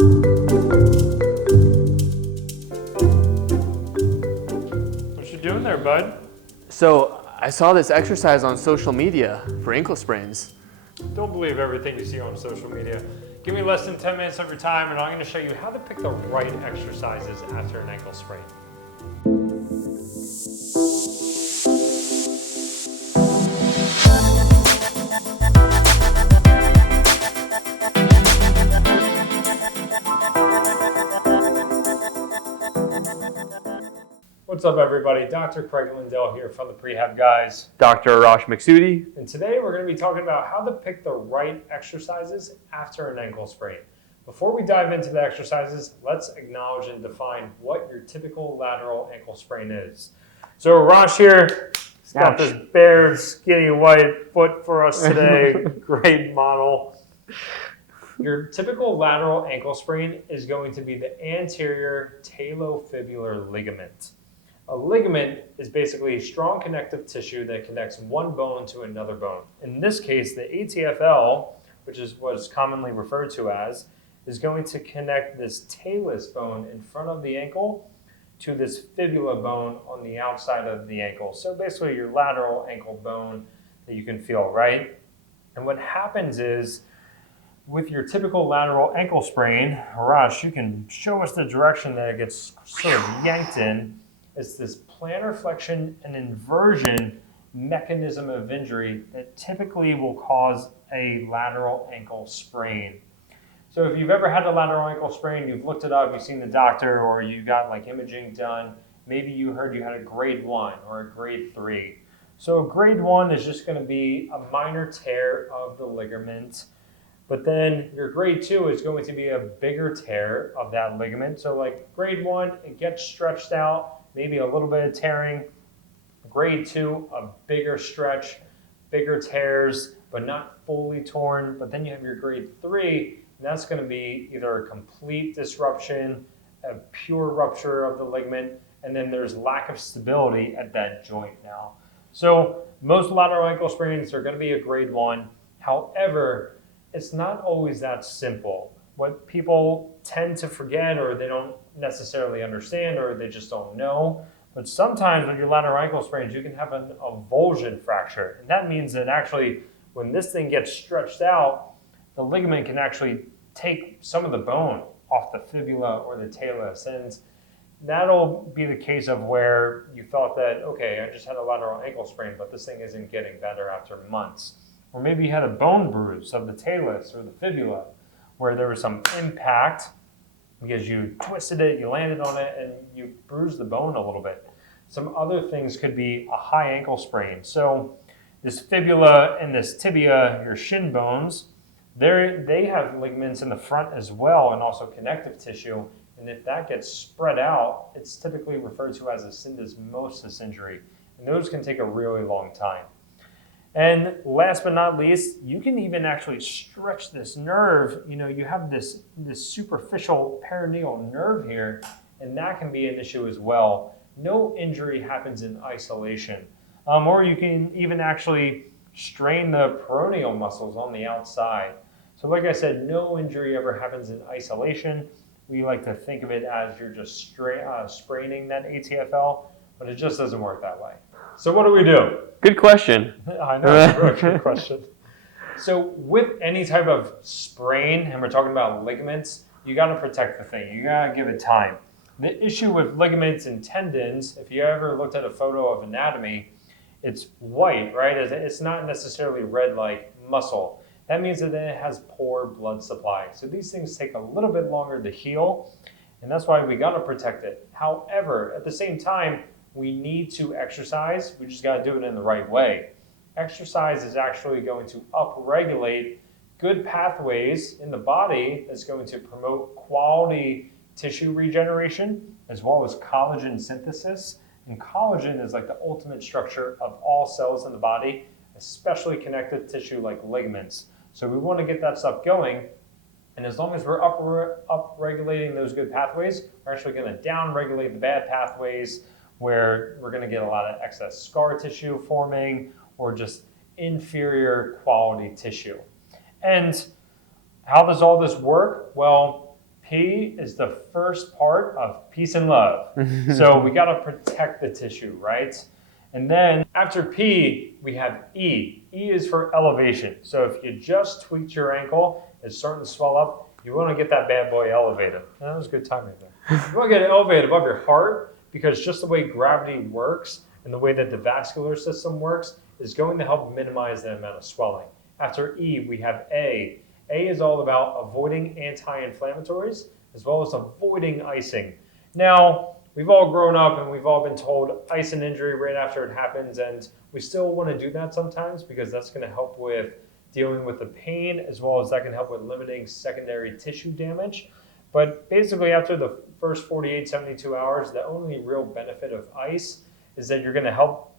What you doing there, bud? So I saw this exercise on social media for ankle sprains. Don't believe everything you see on social media. Give me less than 10 minutes of your time and I'm going to show you how to pick the right exercises after an ankle sprain. What's up, everybody? Dr. Craig Lindell here from the Prehab Guys. Dr. Arash Maksudi. And today we're going to be talking about how to pick the right exercises after an ankle sprain. Before we dive into the exercises, let's acknowledge and define what your typical lateral ankle sprain is. So Arash here has got this bare, skinny, white foot for us today. Great model. Your typical lateral ankle sprain is going to be the anterior talofibular ligament. A ligament is basically a strong connective tissue that connects one bone to another bone. In this case, the ATFL, which is what's commonly referred to as, is going to connect this talus bone in front of the ankle to this fibula bone on the outside of the ankle. So basically your lateral ankle bone that you can feel, right? And what happens is, with your typical lateral ankle sprain, Arash, you can show us the direction that it gets sort of yanked in. It's this plantar flexion and inversion mechanism of injury that typically will cause a lateral ankle sprain. So if you've ever had a lateral ankle sprain, you've looked it up, you've seen the doctor, or you got like imaging done, maybe you heard you had a grade 1 or a grade 3. So a grade 1 is just going to be a minor tear of the ligament. But then your grade 2 is going to be a bigger tear of that ligament. So like grade 1, it gets stretched out, maybe a little bit of tearing. Grade 2, a bigger stretch, bigger tears, but not fully torn. But then you have your grade 3, and that's going to be either a complete disruption, a pure rupture of the ligament, and then there's lack of stability at that joint now. So most lateral ankle sprains are going to be a grade 1. However, it's not always that simple. What people tend to forget, or they don't necessarily understand, or they just don't know, but sometimes with your lateral ankle sprains, you can have an avulsion fracture. And that means that actually when this thing gets stretched out, the ligament can actually take some of the bone off the fibula or the talus. And that'll be the case of where you thought that, okay, I just had a lateral ankle sprain, but this thing isn't getting better after months. Or maybe you had a bone bruise of the talus or the fibula where there was some impact because you twisted it, you landed on it, and you bruised the bone a little bit. Some other things could be a high ankle sprain. So this fibula and this tibia, your shin bones, they have ligaments in the front as well and also connective tissue. And if that gets spread out, it's typically referred to as a syndesmosis injury. And those can take a really long time. And last but not least, you can even actually stretch this nerve. You know, you have this superficial perineal nerve here, and that can be an issue as well. No injury happens in isolation. Or you can even actually strain the peroneal muscles on the outside. So like I said, no injury ever happens in isolation. We like to think of it as you're just spraining that ATFL, but it just doesn't work that way. So what do we do? Good question. I know, it's a really good question. So with any type of sprain, and we're talking about ligaments, you got to protect the thing. You got to give it time. The issue with ligaments and tendons, if you ever looked at a photo of anatomy, it's white, right? It's not necessarily red like muscle. That means that it has poor blood supply. So these things take a little bit longer to heal, and that's why we got to protect it. However, at the same time, we need to exercise. We just got to do it in the right way. Exercise is actually going to upregulate good pathways in the body that's going to promote quality tissue regeneration as well as collagen synthesis. And collagen is like the ultimate structure of all cells in the body, especially connective tissue like ligaments. So we want to get that stuff going. And as long as we're upregulating those good pathways, we're actually going to downregulate the bad pathways, where we're going to get a lot of excess scar tissue forming or just inferior quality tissue. And how does all this work? Well, P is the first part of peace and love. So we got to protect the tissue, right? And then after P, we have E. E is for elevation. So if you just tweaked your ankle, it's starting to swell up, you want to get that bad boy elevated. That was good timing there. You want to get it elevated above your heart because just the way gravity works and the way that the vascular system works is going to help minimize the amount of swelling. After E, we have A. A is all about avoiding anti-inflammatories as well as avoiding icing. Now, we've all grown up and we've all been told ice an injury right after it happens, and we still want to do that sometimes because that's going to help with dealing with the pain as well as that can help with limiting secondary tissue damage. But basically after the first 48, 72 hours, the only real benefit of ice is that you're going to help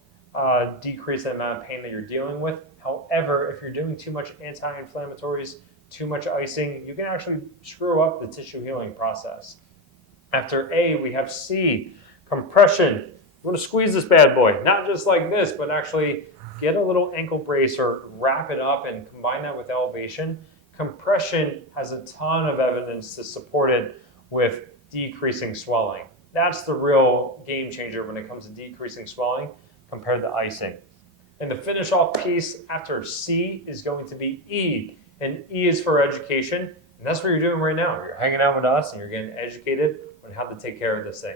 decrease the amount of pain that you're dealing with. However, if you're doing too much anti-inflammatories, too much icing, you can actually screw up the tissue healing process. After A, we have C, compression. You want to squeeze this bad boy, not just like this, but actually get a little ankle brace or wrap it up and combine that with elevation. Compression has a ton of evidence to support it with decreasing swelling. That's the real game changer when it comes to decreasing swelling compared to icing. And the finish off piece after C is going to be E. And E is for education. And that's what you're doing right now. You're hanging out with us and you're getting educated on how to take care of this thing.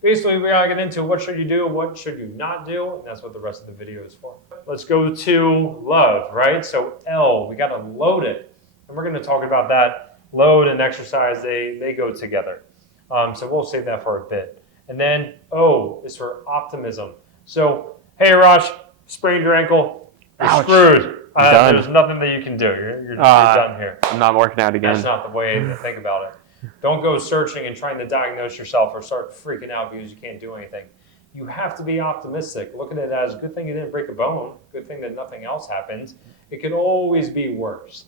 Basically, we gotta get into what should you do, what should you not do, and that's what the rest of the video is for. Let's go to love, right? So L, we gotta load it. And we're gonna talk about that. Load and exercise, they go together. So we'll save that for a bit. And then O is for optimism. So, hey Arash, sprained your ankle, you're Ouch. screwed. There's nothing that you can do. You're done here. I'm not working out again. That's not the way to think about it. Don't go searching and trying to diagnose yourself or start freaking out because you can't do anything. You have to be optimistic. Look at it as good thing you didn't break a bone, good thing that nothing else happened. It could always be worse.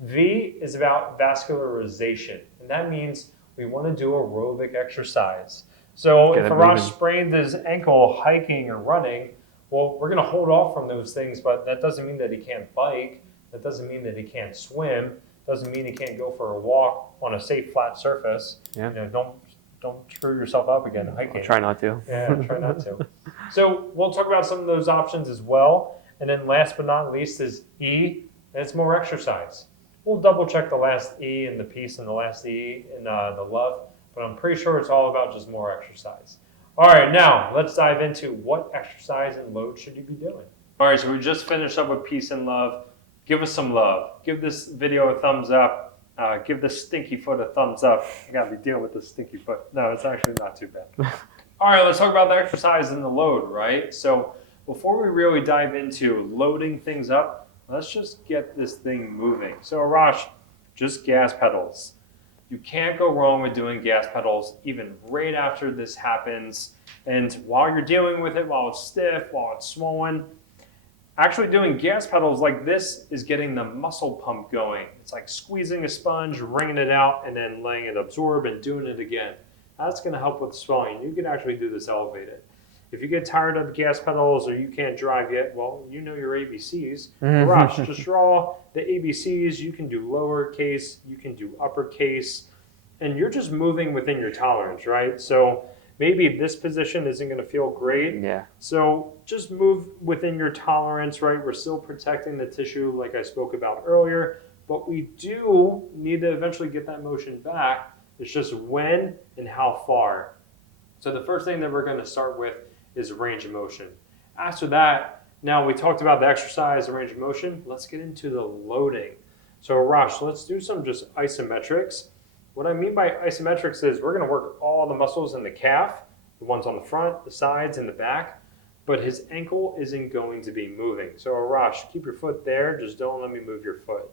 V is about vascularization, and that means we want to do aerobic exercise. So if Arash sprained his ankle hiking or running, well, we're going to hold off from those things, but that doesn't mean that he can't bike. That doesn't mean that he can't swim. Doesn't mean he can't go for a walk on a safe, flat surface. Yeah. You know, don't screw yourself up again hiking. I'll try not to. Yeah, try not to. So we'll talk about some of those options as well. And then last but not least is E, and it's more exercise. We'll double check the last E in the piece and the last E in the love, but I'm pretty sure it's all about just more exercise. All right, now let's dive into what exercise and load should you be doing. All right, so we just finished up with peace and love. Give us some love. Give this video a thumbs up. Give this stinky foot a thumbs up. I gotta be dealing with this stinky foot. No, it's actually not too bad. All right, let's talk about the exercise and the load, right? So before we really dive into loading things up, let's just get this thing moving. So Arash, just gas pedals. You can't go wrong with doing gas pedals even right after this happens. And while you're dealing with it, while it's stiff, while it's swollen, actually doing gas pedals like this is getting the muscle pump going. It's like squeezing a sponge, wringing it out, and then letting it absorb and doing it again. That's going to help with swelling. You can actually do this elevated. If you get tired of gas pedals or you can't drive yet, well, you know your ABCs. Arash, just draw the ABCs. You can do lowercase, you can do uppercase, and you're just moving within your tolerance, right? So maybe this position isn't going to feel great. Yeah. So just move within your tolerance, right? We're still protecting the tissue like I spoke about earlier, but we do need to eventually get that motion back. It's just when and how far. So the first thing that we're going to start with is range of motion. After that, now we talked about the exercise, the range of motion. Let's get into the loading. So Arash, let's do some just isometrics. What I mean by isometrics is we're going to work all the muscles in the calf, the ones on the front, the sides, and the back, but his ankle isn't going to be moving. So Arash, keep your foot there, just don't let me move your foot.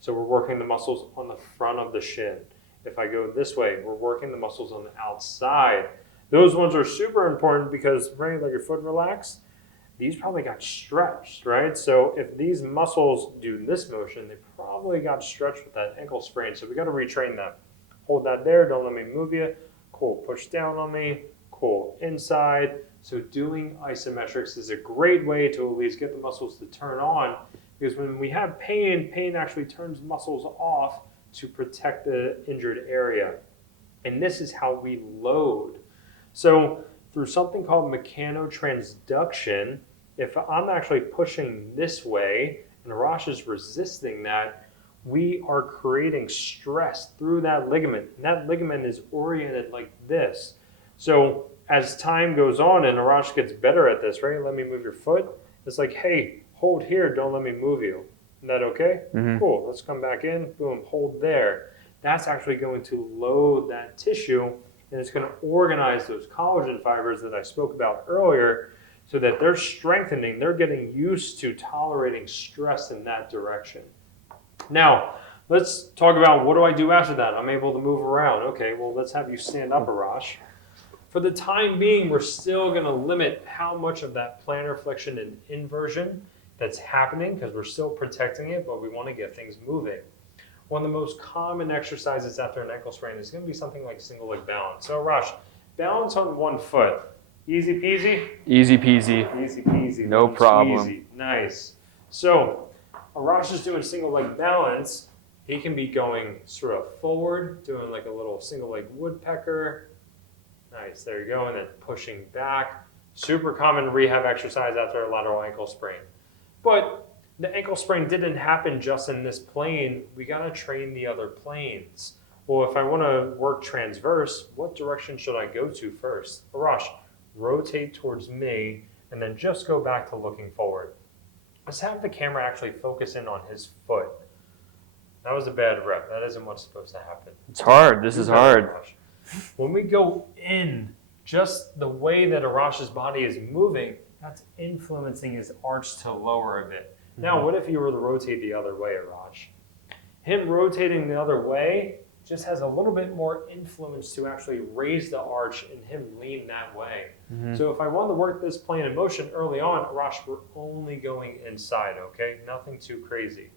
So we're working the muscles on the front of the shin. If I go this way, we're working the muscles on the outside. Those ones are super important because, right, like your foot relaxed, these probably got stretched, right? So if these muscles do this motion, they probably got stretched with that ankle sprain. So we got to retrain them. Hold that there, don't let me move you. Cool, push down on me. Cool, inside. So doing isometrics is a great way to at least get the muscles to turn on, because when we have pain, pain actually turns muscles off to protect the injured area. And this is how we load. So through something called mechanotransduction, if I'm actually pushing this way and Arash is resisting that, we are creating stress through that ligament. And that ligament is oriented like this. So as time goes on and Arash gets better at this, right? Let me move your foot. It's like, hey, hold here, don't let me move you. Is that okay? Mm-hmm. Cool, let's come back in, boom, hold there. That's actually going to load that tissue and it's going to organize those collagen fibers that I spoke about earlier so that they're strengthening, they're getting used to tolerating stress in that direction. Now, let's talk about what do I do after that? I'm able to move around. Okay, well, let's have you stand up, Arash. For the time being, we're still going to limit how much of that plantar flexion and inversion that's happening because we're still protecting it, but we want to get things moving. One of the most common exercises after an ankle sprain is going to be something like single leg balance. So, Arash, balance on one foot. Easy peasy? Easy peasy. Easy peasy. No problem. Easy. Nice. So, Arash is doing single leg balance. He can be going sort of forward, doing like a little single leg woodpecker. Nice, there you go, and then pushing back. Super common rehab exercise after a lateral ankle sprain. But the ankle sprain didn't happen just in this plane. We gotta train the other planes. Well, if I wanna work transverse, what direction should I go to first? Arash, rotate towards me, and then just go back to looking forward. Let's have the camera actually focus in on his foot. That was a bad rep. That isn't what's supposed to happen. It's hard. This is hard. When we go in, just the way that Arash's body is moving, that's influencing his arch to lower a bit. Now, what if you were to rotate the other way, Arash? Him rotating the other way just has a little bit more influence to actually raise the arch and him lean that way. So if I want to work this plane of motion early on, Arash, we're only going inside, okay? Nothing too crazy.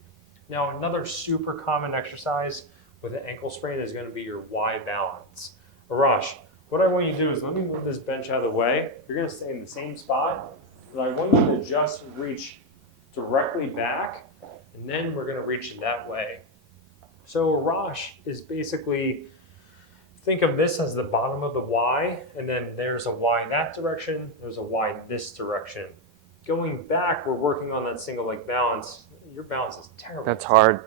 Now, another super common exercise with an ankle sprain is going to be your Y balance. Arash, what I want you to do is let me move this bench out of the way. You're going to stay in the same spot, but I want you to just reach directly back, and then we're going to reach that way. So Arash is basically, think of this as the bottom of the Y, and then there's a Y that direction, there's a Y this direction. Going back, we're working on that single leg balance. Your balance is terrible. That's hard.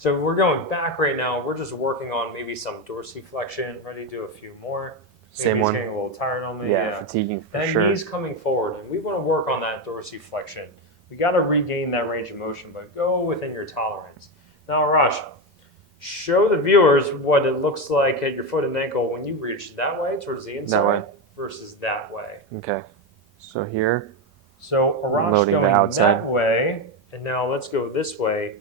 So we're going back right now. We're just working on maybe some dorsiflexion. Ready to do a few more. Same maybe one. He's getting a little tired on me. Yeah, fatiguing for then sure. knees coming forward, and we want to work on that dorsiflexion. We got to regain that range of motion, but go within your tolerance. Now, Arash, show the viewers what it looks like at your foot and ankle when you reach that way towards the inside That way. versus that way. Okay. So here. So Arash Loading the going outside. that way, and now let's go this way.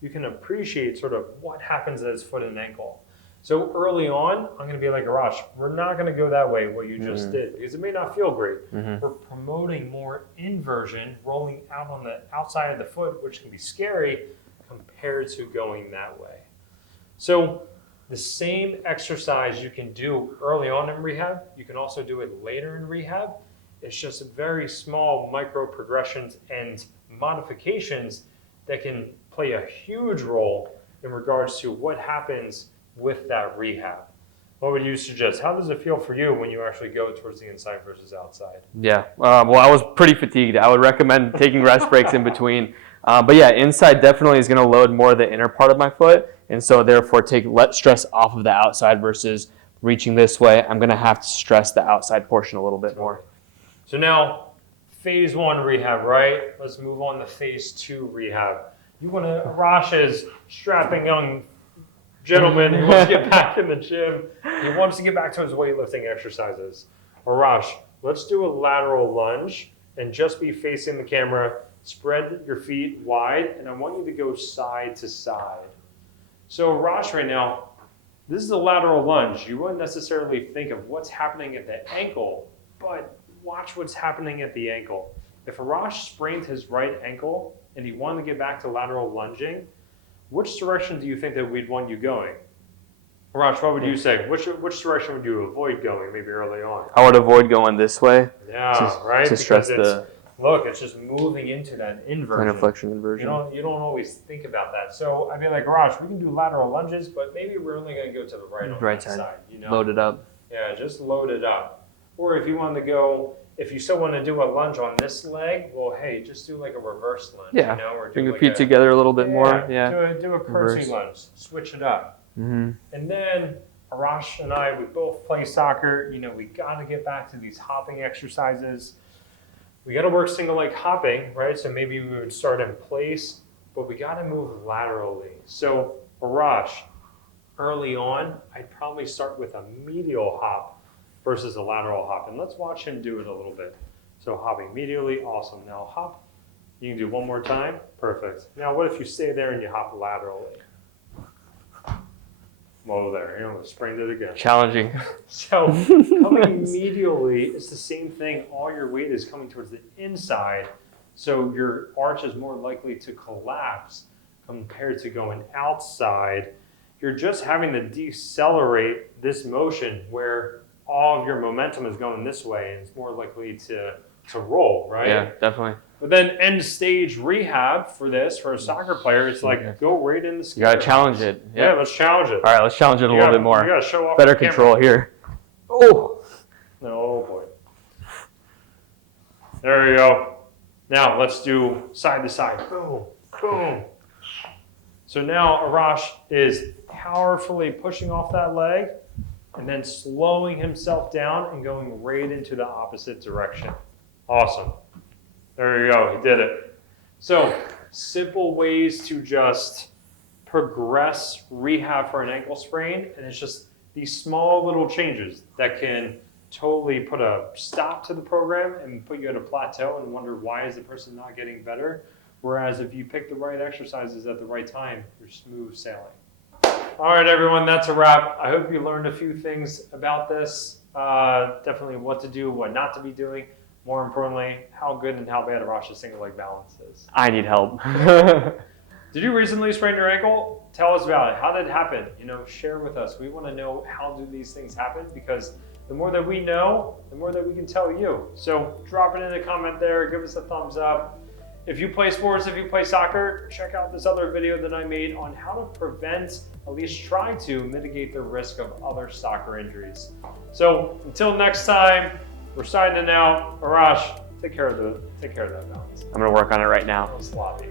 You can appreciate sort of what happens at his foot and ankle. So early on, I'm going to be like, Arash, we're not going to go that way, what you just did, because it may not feel great. We're promoting more inversion, rolling out on the outside of the foot, which can be scary compared to going that way. So the same exercise you can do early on in rehab, you can also do it later in rehab. It's just very small micro progressions and modifications that can play a huge role in regards to what happens with that rehab. What would you suggest? How does it feel for you when you actually go towards the inside versus outside? Yeah. Well, I was pretty fatigued. I would recommend taking rest breaks in between. But yeah, inside definitely is going to load more of the inner part of my foot, and so therefore let stress off of the outside versus reaching this way. I'm going to have to stress the outside portion a little bit more. So now, phase 1 rehab, right? Let's move on to phase 2 rehab. You want to, Arash is strapping young gentleman who wants to get back in the gym. He wants to get back to his weightlifting exercises. Arash, let's do a lateral lunge and just be facing the camera. Spread your feet wide, and I want you to go side to side. So Arash right now, this is a lateral lunge. You wouldn't necessarily think of what's happening at the ankle, but watch what's happening at the ankle. If Arash sprained his right ankle and he wanted to get back to lateral lunging, which direction do you think that we'd want you going? Arash, what would you say? Which direction would you avoid going maybe early on? I would avoid going this way. Yeah, right? To stress the look, it's just moving into that inversion. Plantar flexion inversion. You don't always think about that. So I'd be like, Raj, we can do lateral lunges, but maybe we're only going to go to the right on Right that side. You know? Load it up. Yeah, just load it up. Or if you want to go, if you still want to do a lunge on this leg, well, hey, just do like a reverse lunge. Yeah. You know, or Bring do your like feet together a little bit more. Yeah. Do a curtsy lunge. Switch it up. Mm-hmm. And then Arash and I, we both play soccer. You know, we got to get back to these hopping exercises. We got to work single leg hopping, right? So maybe we would start in place, but we got to move laterally. So Arash, early on, I'd probably start with a medial hop versus a lateral hop. And let's watch him do it a little bit. So hopping medially, awesome. Now hop. You can do one more time. Perfect. Now what if you stay there and you hop laterally? Whoa there, you almost sprained it again. Challenging. So coming medially is the same thing. All your weight is coming towards the inside. So your arch is more likely to collapse compared to going outside. You're just having to decelerate this motion where all of your momentum is going this way and it's more likely to roll, right? Yeah, definitely. But then end stage rehab for this, for a soccer player, it's like go right in the You gotta challenge it. Yeah, let's challenge it. All right, let's challenge it a little bit more. You gotta show off Better the camera. control here. Oh. Oh boy. There we go. Now let's do side to side. Boom, boom. So now Arash is powerfully pushing off that leg and then slowing himself down and going right into the opposite direction. Awesome. There you go, he did it. So, simple ways to just progress rehab for an ankle sprain, and it's just these small little changes that can totally put a stop to the program and put you at a plateau and wonder why is the person not getting better, whereas if you pick the right exercises at the right time, you're smooth sailing. All right, everyone, that's a wrap. I hope you learned a few things about this, definitely what to do, what not to be doing. More importantly, how good and how bad Arash's single leg balance is. I need help. Did you recently sprain your ankle? Tell us about it. How did it happen? You know, share with us. We want to know how do these things happen, because the more that we know, the more that we can tell you. So drop it in a comment there. Give us a thumbs up. If you play sports, if you play soccer, check out this other video that I made on how to prevent, at least try to mitigate the risk of other soccer injuries. So until next time, we're signing out. Arash, take care of that balance. I'm gonna work on it right now. Sloppy.